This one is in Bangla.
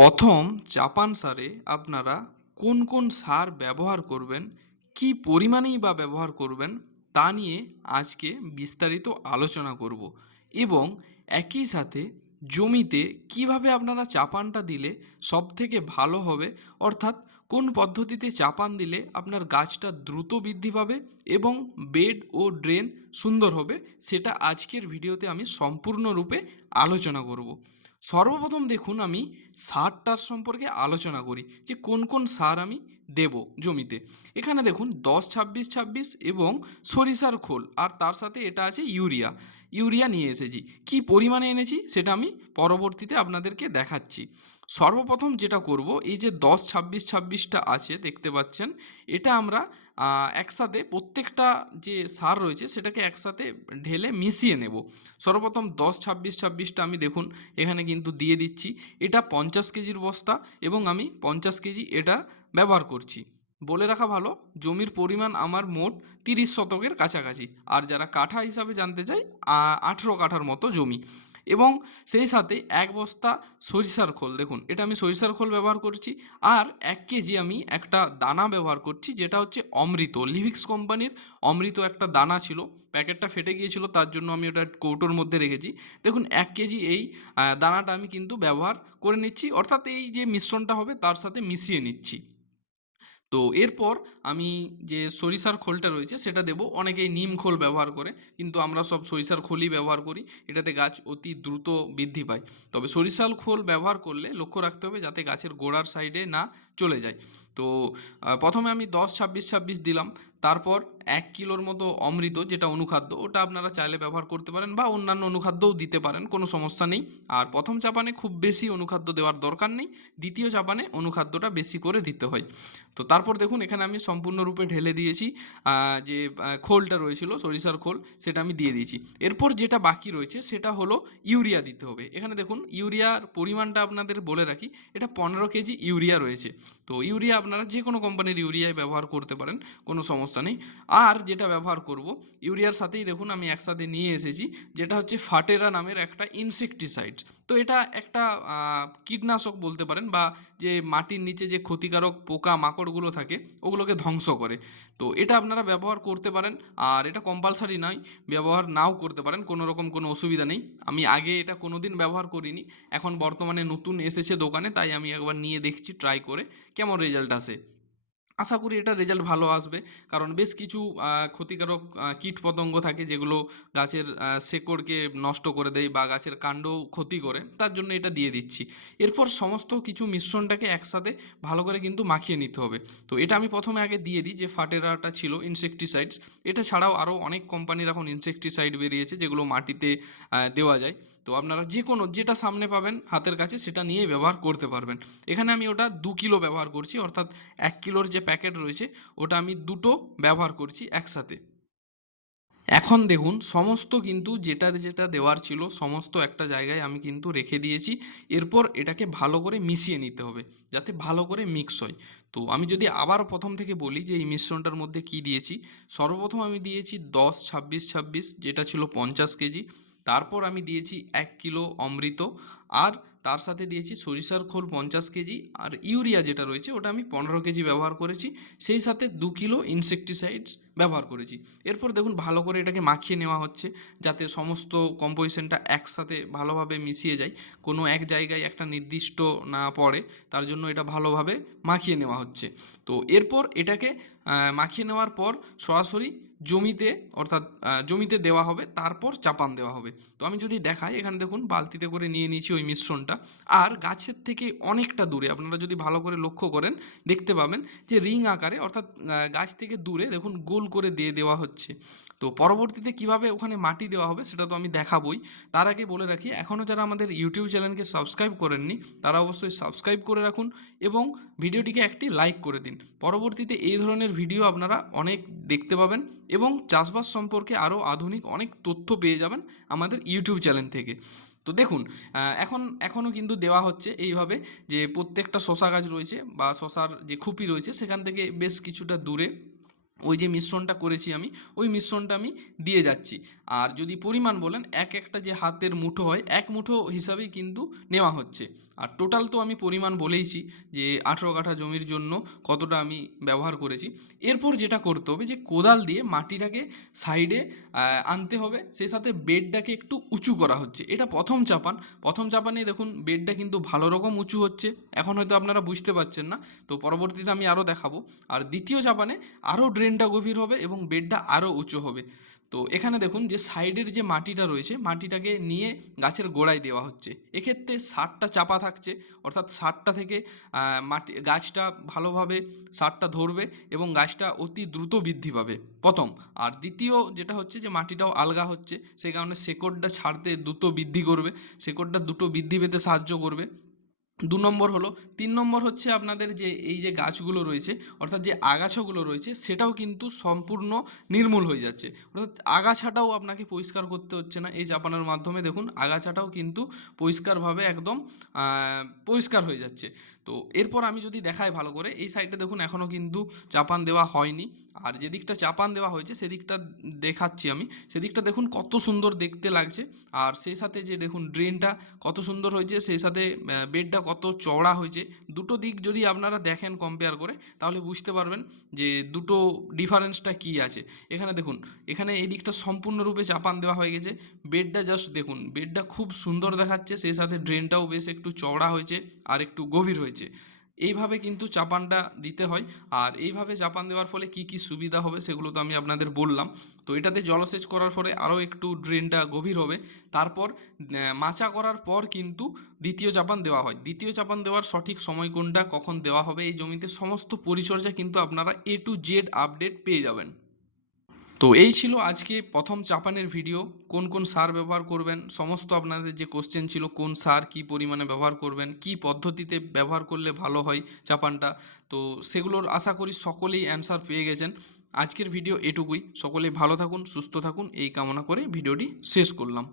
প্রথম চাপান সারে আপনারা কোন কোন সার ব্যবহার করবেন, কী পরিমাণেই বা ব্যবহার করবেন, তা নিয়ে আজকে বিস্তারিত আলোচনা করব এবং একই সাথে জমিতে কীভাবে আপনারা চাপানটা দিলে সব থেকে ভালো হবে, অর্থাৎ কোন পদ্ধতিতে চাপান দিলে আপনার গাছটা দ্রুত বৃদ্ধি পাবে এবং বেড ও ড্রেন সুন্দর হবে, সেটা আজকের ভিডিওতে আমি সম্পূর্ণরূপে আলোচনা করব। সর্বপ্রথম দেখুন আমি সারটার সম্পর্কে আলোচনা করি যে কোন কোন সার আমি দেব জমিতে। এখানে দেখুন দশ, ছাব্বিশ ছাব্বিশ এবং সরিষার খোল আর তার সাথে এটা আছে ইউরিয়া। ইউরিয়া নিয়ে এসেছি। কি পরিমাণে এনেছি সেটা আমি পরবর্তীতে আপনাদেরকে দেখাচ্ছি। সর্বপ্রথম যেটা করব, এই যে দশ, ছাব্বিশ, ছাব্বিশটা আছে দেখতে পাচ্ছেন, এটা আমরা একসাথে প্রত্যেকটা যে সার রয়েছে সেটাকে একসাথে ঢেলে মিশিয়ে নেব। সর্বপ্রথম দশ, ছাব্বিশ, ছাব্বিশটা আমি দেখুন এখানে কিন্তু দিয়ে দিচ্ছি। এটা পঞ্চাশ কেজির বস্তা এবং আমি পঞ্চাশ কেজি এটা ব্যবহার করছি। বলে রাখা ভালো, জমির পরিমাণ আমার মোট তিরিশ শতকের কাছাকাছি। আর যারা কাঠা হিসাবে জানতে চাই আঠেরো কাঠার মতো জমি। এবং সেই সাথে এক বস্তা সরিষার খোল। দেখুন, এটা আমি সরিষার খোল ব্যবহার করছি আর এক কেজি আমি একটা দানা ব্যবহার করছি, যেটা হচ্ছে অমৃত। লিভিক্স কোম্পানির অমৃত একটা দানা ছিল, প্যাকেটটা ফেটে গিয়েছিল, তার জন্য আমি ওটা কৌটোর মধ্যে রেখেছি। দেখুন, এক কেজি এই দানাটা আমি কিন্তু ব্যবহার করে নিচ্ছি, অর্থাৎ এই যে মিশ্রণটা হবে, তার সাথে মিশিয়ে নিচ্ছি। তো এরপর আমি যে সরিষার খোলটা রয়েছে সেটা দেব। অনেকেই নিম খোল ব্যবহার করে, কিন্তু আমরা সব সরিষার খোলই ব্যবহার করি। এটাতে গাছ অতি দ্রুত বৃদ্ধি পায়। তবে সরিষার খোল ব্যবহার করলে লক্ষ্য রাখতে হবে যাতে গাছের গোড়ার সাইডে না চলে যায়। তো প্রথমে আমি দশ, ছাব্বিশ ছাব্বিশ দিলাম। তারপর এক কিলোর মতো অমৃত, যেটা অনুখাদ্য, ওটা আপনারা চাইলে ব্যবহার করতে পারেন বা অন্যান্য অনুখাদ্যও দিতে পারেন, কোনো সমস্যা নেই। আর প্রথম চাপানে খুব বেশি অনুখাদ্য দেওয়ার দরকার নেই, দ্বিতীয় চাপানে অনুখাদ্যটা বেশি করে দিতে হয়। তো তারপর দেখুন, এখানে আমি সম্পূর্ণরূপে ঢেলে দিয়েছি যে খোলটা রয়েছিল, সরিষার খোল, সেটা আমি দিয়ে দিয়েছি। এরপর যেটা বাকি রয়েছে, সেটা হলো ইউরিয়া দিতে হবে। এখানে দেখুন, ইউরিয়ার পরিমাণটা আপনাদের বলে রাখি, এটা পনেরো কেজি ইউরিয়া রয়েছে। তো ইউরিয়া আপনারা যে কোনো কোম্পানির ইউরিয়ায় ব্যবহার করতে পারেন, কোনো সমস্যা নেই। আর যেটা ব্যবহার করব, ইউরিয়ার সাথেই দেখুন আমি একসাথে নিয়ে এসেছি, যেটা হচ্ছে ফাটেরা নামের একটা ইনসেকটিসাইড তো এটা একটা কীটনাশক বলতে পারেন বা যে মাটির নিচে যে ক্ষতিকারক পোকা মাকড়গুলো থাকে, ওগুলোকে ধ্বংস করে। তো এটা আপনারা ব্যবহার করতে পারেন, আর এটা কম্পালসারি নয়, ব্যবহার নাও করতে পারেন, কোনো রকম কোনো অসুবিধা নেই। আমি আগে এটা কোনো দিন ব্যবহার করিনি, এখন বর্তমানে নতুন এসেছে দোকানে, তাই আমি একবার নিয়ে দেখছি ট্রাই করে। কেমন রেজাল্ট আসে আশা করি এটা রেজাল্ট ভালো আসবে। কারণ বেশ কিছু ক্ষতিকারক কীট পতঙ্গ থাকে যেগুলো গাছের শেকড়কে নষ্ট করে দেয় বা গাছের কাণ্ডও ক্ষতি করে। তার জন্য এটা দিয়ে দিচ্ছি। এরপর সমস্ত কিছু মিশ্রণটাকে একসাথে ভালো করে কিন্তু মাখিয়ে নিতে হবে। তো এটা আমি প্রথমে আগে দিয়ে দিই যে ফাটেরাটা ছিল ইনসেকটিসাইডস এটা ছাড়াও আরও অনেক কোম্পানির এখন ইনসেকটিসাইড বেরিয়েছে যেগুলো মাটিতে দেওয়া যায়। তো আপনারা যে কোনো যেটা সামনে পাবেন হাতের কাছে সেটা নিয়ে ব্যবহার করতে পারবেন। এখানে আমি ওটা দু কিলো ব্যবহার করছি, অর্থাৎ এক কিলোর যে প্যাকেট রয়েছে, ওটা আমি দুটো ব্যবহার করছি একসাথে। এখন দেখুন, সমস্ত কিন্তু যেটা যেটা দেওয়ার ছিল, সমস্ত একটা জায়গায় আমি কিন্তু রেখে দিয়েছি। এরপর এটাকে ভালো করে মিশিয়ে নিতে হবে, যাতে ভালো করে মিক্স হয়। তো আমি যদি আবার প্রথম থেকে বলি যে এই মিশ্রণটার মধ্যে কি দিয়েছি, সর্বপ্রথম আমি দিয়েছি দশ, ছাব্বিশ ছাব্বিশ, যেটা ছিল পঞ্চাশ কেজি। তারপর আমি দিয়েছি এক কিলো অমৃত আর তার সাথে দিয়েছি সরিষার খোল পঞ্চাশ কেজি আর ইউরিয়া যেটা রয়েছে ওটা আমি পনেরো কেজি ব্যবহার করেছি। সেই সাথে দু কিলো ইনসেকটিসাইডস ব্যবহার করেছি। এরপর দেখুন ভালো করে এটাকে মাখিয়ে নেওয়া হচ্ছে যাতে সমস্ত কম্পোজিশনটা একসাথে ভালোভাবে মিশিয়ে যায়। কোনো এক জায়গায় একটা নির্দিষ্ট না পড়ে, তার জন্য এটা ভালোভাবে মাখিয়ে নেওয়া হচ্ছে। তো এরপর এটাকে মাখিয়ে নেওয়ার পর সরাসরি জমিতে, অর্থাৎ জমিতে দেওয়া হবে, তারপর চাপান দেওয়া হবে। তো আমি যদি দেখাই, এখানে দেখুন, বালতিতে করে নিয়ে নিয়েছি ওই মিশ্রণটা। আর গাছের থেকে অনেকটা দূরে, আপনারা যদি ভালো করে লক্ষ্য করেন, দেখতে পাবেন যে রিং আকারে, অর্থাৎ গাছ থেকে দূরে, দেখুন, গোল করে দিয়ে দেওয়া হচ্ছে। তো পরবর্তীতে কীভাবে ওখানে মাটি দেওয়া হবে, সেটা তো আমি দেখাবই। তার আগে বলে রাখি, এখনও যারা আমাদের ইউটিউব চ্যানেলকে সাবস্ক্রাইব করেননি, তারা অবশ্যই সাবস্ক্রাইব করে রাখুন এবং ভিডিওটিকে একটি লাইক করে দিন। পরবর্তীতে এই ধরনের ভিডিও আপনারা অনেক দেখতে পাবেন এবং চাষবাস সম্পর্কে আরও আধুনিক অনেক তথ্য পেয়ে যাবেন আমাদের ইউটিউব চ্যানেল থেকে। তো দেখুন এখন এখনও কিন্তু দেওয়া হচ্ছে এইভাবে যে প্রত্যেকটা শশা গাছ রয়েছে বা শশার যে খুপি রয়েছে সেখান থেকে বেশ কিছুটা দূরে ওই যে মিশ্রণটা করেছি আমি, ওই মিশ্রণটা আমি দিয়ে যাচ্ছি। আর যদি পরিমাণ বলেন, এক একটা যে হাতের মুঠো হয়, এক মুঠো হিসাবেই কিন্তু নেওয়া হচ্ছে। আর টোটাল তো আমি পরিমাণ বলেইছি যে আঠেরো কাঠা জমির জন্য কতটা আমি ব্যবহার করেছি। এরপর যেটা করতে হবে যে কোদাল দিয়ে মাটিটাকে সাইডে আনতে হবে। সেই সাথে বেডটাকে একটু উঁচু করা হচ্ছে। এটা প্রথম চাপান। প্রথম চাপানে দেখুন, বেডটা কিন্তু ভালো রকম উঁচু হচ্ছে। এখন হয়তো আপনারা বুঝতে পারছেন না, তো পরবর্তীতে আমি আরও দেখাবো। আর দ্বিতীয় চাপানে আরও ড্রেনটা গভীর হবে এবং বেডটা আরও উঁচু হবে। তো এখানে দেখুন যে সাইডের যে মাটিটা রয়েছে, মাটিটাকে নিয়ে গাছের গোড়ায় দেওয়া হচ্ছে। এক্ষেত্রে সারটা চাপা থাকছে, অর্থাৎ সারটা থেকে মাটি, গাছটা ভালোভাবে সারটা ধরবে এবং গাছটা অতি দ্রুত বৃদ্ধি পাবে। প্রথম। আর দ্বিতীয় যেটা হচ্ছে যে মাটিটাও আলগা হচ্ছে সেই কারণে শেকড়টা ছাড়তে দ্রুত বৃদ্ধি করবে। শেকড়টা দ্রুত বৃদ্ধি পেতে সাহায্য করবে। দু নম্বর হলো, তিন নম্বর হচ্ছে আপনাদের যে, এই যে গাছগুলো রয়েছে, অর্থাৎ যে আগাছাগুলো রয়েছে, সেটাও কিন্তু সম্পূর্ণ নির্মূল হয়ে যাচ্ছে। অর্থাৎ আগাছাটাও আপনাকে পরিষ্কার করতে হচ্ছে না। এই জাপানের মাধ্যমে দেখুন, আগাছাটাও কিন্তু পরিষ্কারভাবে একদম পরিষ্কার হয়ে যাচ্ছে। তো এরপর আমি যদি দেখাই ভালো করে, এই সাইডে দেখুন এখনও কিন্তু জাপান দেওয়া হয়নি। আর যে দিকটা চাপান দেওয়া হয়েছে সেদিকটা দেখাচ্ছি আমি। সেদিকটা দেখুন কত সুন্দর দেখতে লাগছে। আর সেই সাথে যে দেখুন ড্রেনটা কত সুন্দর হয়েছে, সেই সাথে বেডটা কত চওড়া হয়েছে। দুটো দিক যদি আপনারা দেখেন কম্পেয়ার করে, তাহলে বুঝতে পারবেন যে দুটো ডিফারেন্সটা কী আছে। এখানে দেখুন, এখানে এই দিকটা সম্পূর্ণরূপে চাপান দেওয়া হয়ে গেছে। বেডটা জাস্ট দেখুন, বেডটা খুব সুন্দর দেখাচ্ছে। সেই সাথে ড্রেনটাও বেশ একটু চওড়া হয়েছে আর একটু গভীর হয়েছে। এইভাবে কিন্তু চাপানটা দিতে হয়। আর এইভাবে চাপান দেওয়ার ফলে কি কি সুবিধা হবে সেগুলো তো আমি আপনাদের বললাম। তো এটাতে জলসেচ করার ফলে আরও একটু ড্রেনটা গভীর হবে। তারপর মাচা করার পর কিন্তু দ্বিতীয় চাপান দেওয়া হয়। দ্বিতীয় চাপান দেওয়ার সঠিক সময় কোনটা, কখন দেওয়া হবে, এই জমিতে সমস্ত পরিচর্যা কিন্তু আপনারা এ টু জেড আপডেট পেয়ে যাবেন। তো এই ছিল আজকে প্রথম চাপানের ভিডিও কোন কোন সার ব্যবহার করবেন? সমস্ত আপনাদের যে কোশ্চেন ছিল, কোন সার কি পরিমাণে ব্যবহার করবেন? কি পদ্ধতিতে ব্যবহার করলে ভালো হয় চাপানটা তো সেগুলোর আশা করি সকলেই অ্যান্সার পেয়ে গেছেন। আজকের ভিডিও এটুকুই। সকলে ভালো থাকুন, সুস্থ থাকুন। এই কামনা করে ভিডিওটি শেষ করলাম।